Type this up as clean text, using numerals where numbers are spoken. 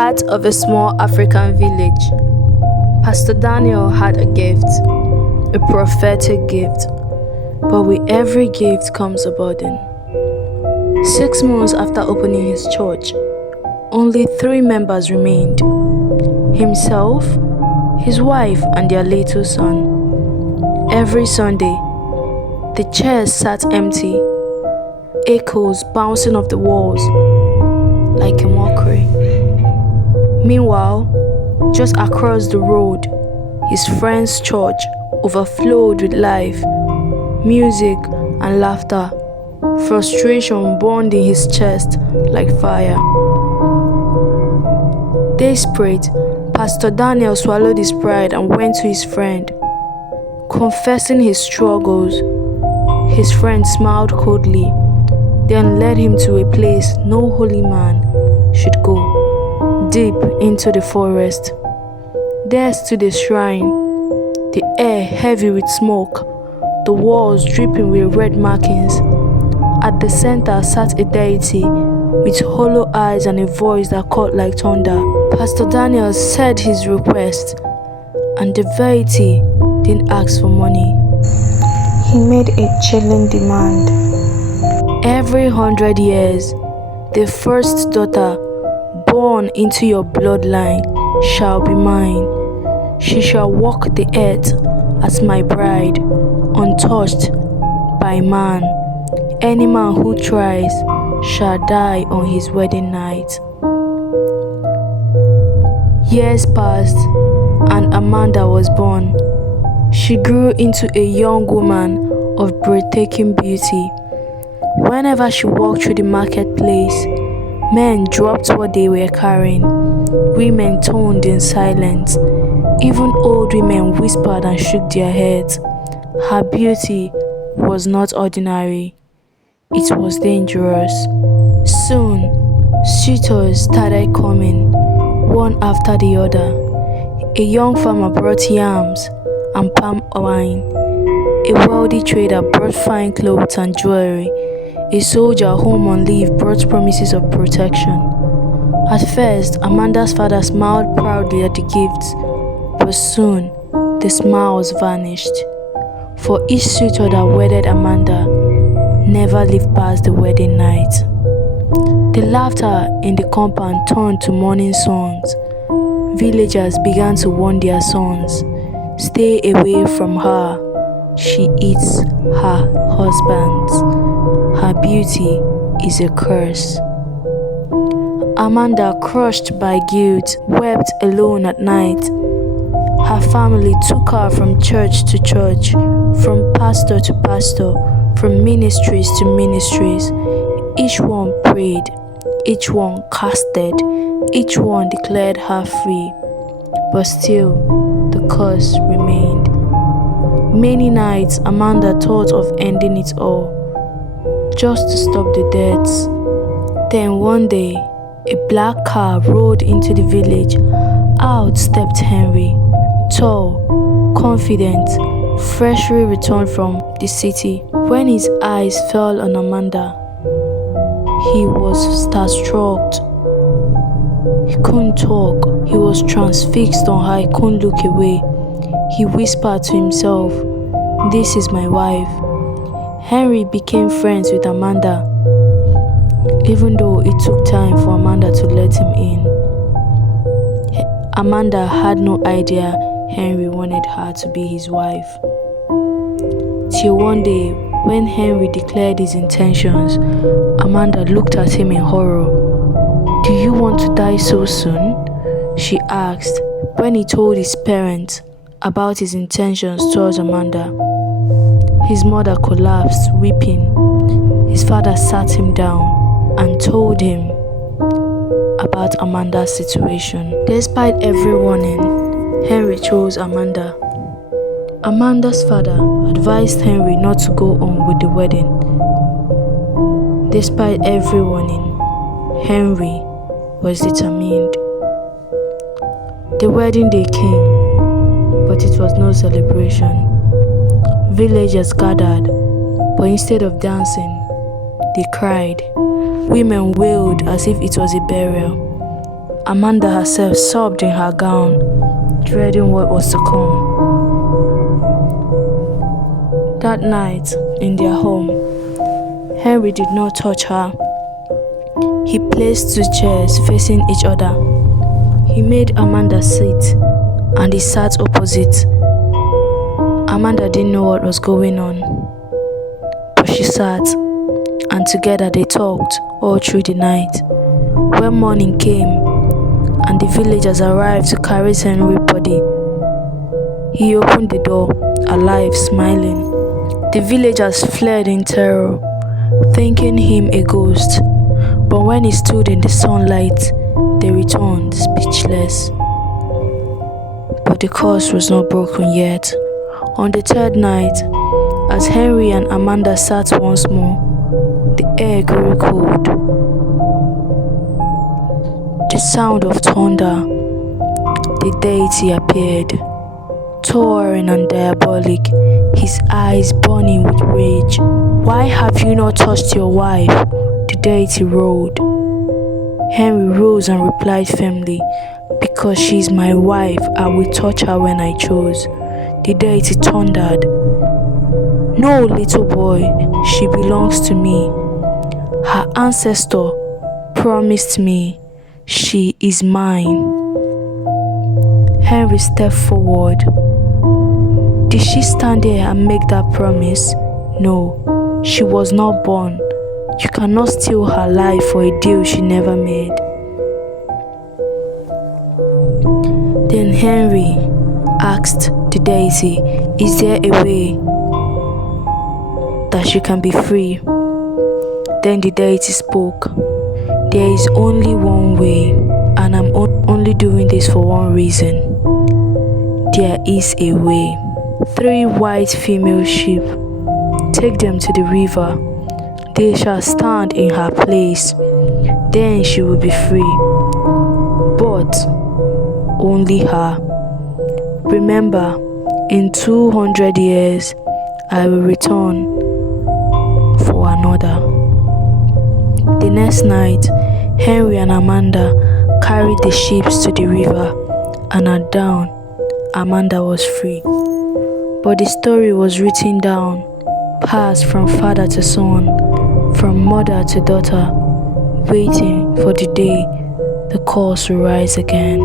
heart of a small African village, Pastor Daniel had a gift, a prophetic gift, but with every gift comes a burden. 6 months after opening his church, only 3 members remained: himself, his wife, and their little son. Every Sunday, the chairs sat empty, echoes bouncing off the walls like a mockery. Meanwhile, just across the road, his friend's church overflowed with life, music, and laughter. Frustration burned in his chest like fire. Desperate, Pastor Daniel swallowed his pride and went to his friend, confessing his struggles. His friend smiled coldly, then led him to a place no holy man should go, deep into the forest. There stood a shrine, the air heavy with smoke, the walls dripping with red markings. At the center sat a deity with hollow eyes and a voice that cut like thunder. Pastor Daniel said his request, and the deity didn't ask for money. He made a chilling demand. Every 100 years, the first daughter born into your bloodline shall be mine. She shall walk the earth as my bride, untouched by man. Any man who tries shall die on his wedding night. Years passed, and Amanda was born. She grew into a young woman of breathtaking beauty. Whenever she walked through the marketplace, men dropped what they were carrying. Women toned in silence. Even old women whispered and shook their heads. Her beauty was not ordinary. It was dangerous. Soon, suitors started coming, one after the other. A young farmer brought yams and palm wine. A wealthy trader brought fine clothes and jewelry. A soldier home on leave brought promises of protection. At first, Amanda's father smiled proudly at the gifts, but soon the smiles vanished. For each suitor that wedded Amanda never lived past the wedding night. The laughter in the compound turned to mourning songs. Villagers began to warn their sons, "Stay away from her. She eats her husbands. Her beauty is a curse." Amanda, crushed by guilt, wept alone at night. Her family took her from church to church, from pastor to pastor, from ministries to ministries. Each one prayed, each one casted, each one declared her free. But still, the curse remained. Many nights, Amanda thought of ending it all, just to stop the deaths. Then one day, a black car rolled into the village. Out stepped Henry, tall, confident, freshly returned from the city. When his eyes fell on Amanda, he was starstruck. He couldn't talk. He was transfixed on her. He couldn't look away. He whispered to himself, "This is my wife." Henry became friends with Amanda, even though it took time for Amanda to let him in. Amanda had no idea Henry wanted her to be his wife. Till one day, when Henry declared his intentions, Amanda looked at him in horror. "Do you want to die so soon?" she asked. When he told his parents about his intentions towards Amanda, his mother collapsed, weeping. His father sat him down and told him about Amanda's situation. Despite every warning, Henry chose Amanda. Amanda's father advised Henry not to go on with the wedding. Despite every warning, Henry was determined. The wedding day came, but it was no celebration. Villagers gathered, but instead of dancing, they cried. Women wailed as if it was a burial. Amanda herself sobbed in her gown, dreading what was to come. That night, in their home, Henry did not touch her. He placed 2 chairs facing each other. He made Amanda sit, and he sat opposite. Amanda didn't know what was going on, but she sat, and together they talked all through the night. When morning came, and the villagers arrived to carry Henry's body, he opened the door, alive, smiling. The villagers fled in terror, thinking him a ghost, but when he stood in the sunlight, they returned, speechless. But the curse was not broken yet. On the 3rd night, as Henry and Amanda sat once more, the air grew cold. The sound of thunder. The deity appeared, towering and diabolic, his eyes burning with rage. "Why have you not touched your wife?" the deity roared. Henry rose and replied firmly, "Because she is my wife, I will touch her when I chose." The deity thundered, "No, little boy, she belongs to me. Her ancestor promised me she is mine." Henry stepped forward. Did she stand there and make that promise? No, she was not born. You cannot steal her life for a deal she never made. Then Henry asked the deity, "Is there a way that she can be free?" Then the deity spoke, "There is only one way, and I'm only doing this for one reason. There is a way. 3 white female sheep. Take them to the river. They shall stand in her place. Then she will be free. But only her. Remember, in 200 years, I will return for another." The next night, Henry and Amanda carried the sheep to the river, and at dawn, Amanda was free. But the story was written down, passed from father to son, from mother to daughter, waiting for the day the curse will rise again.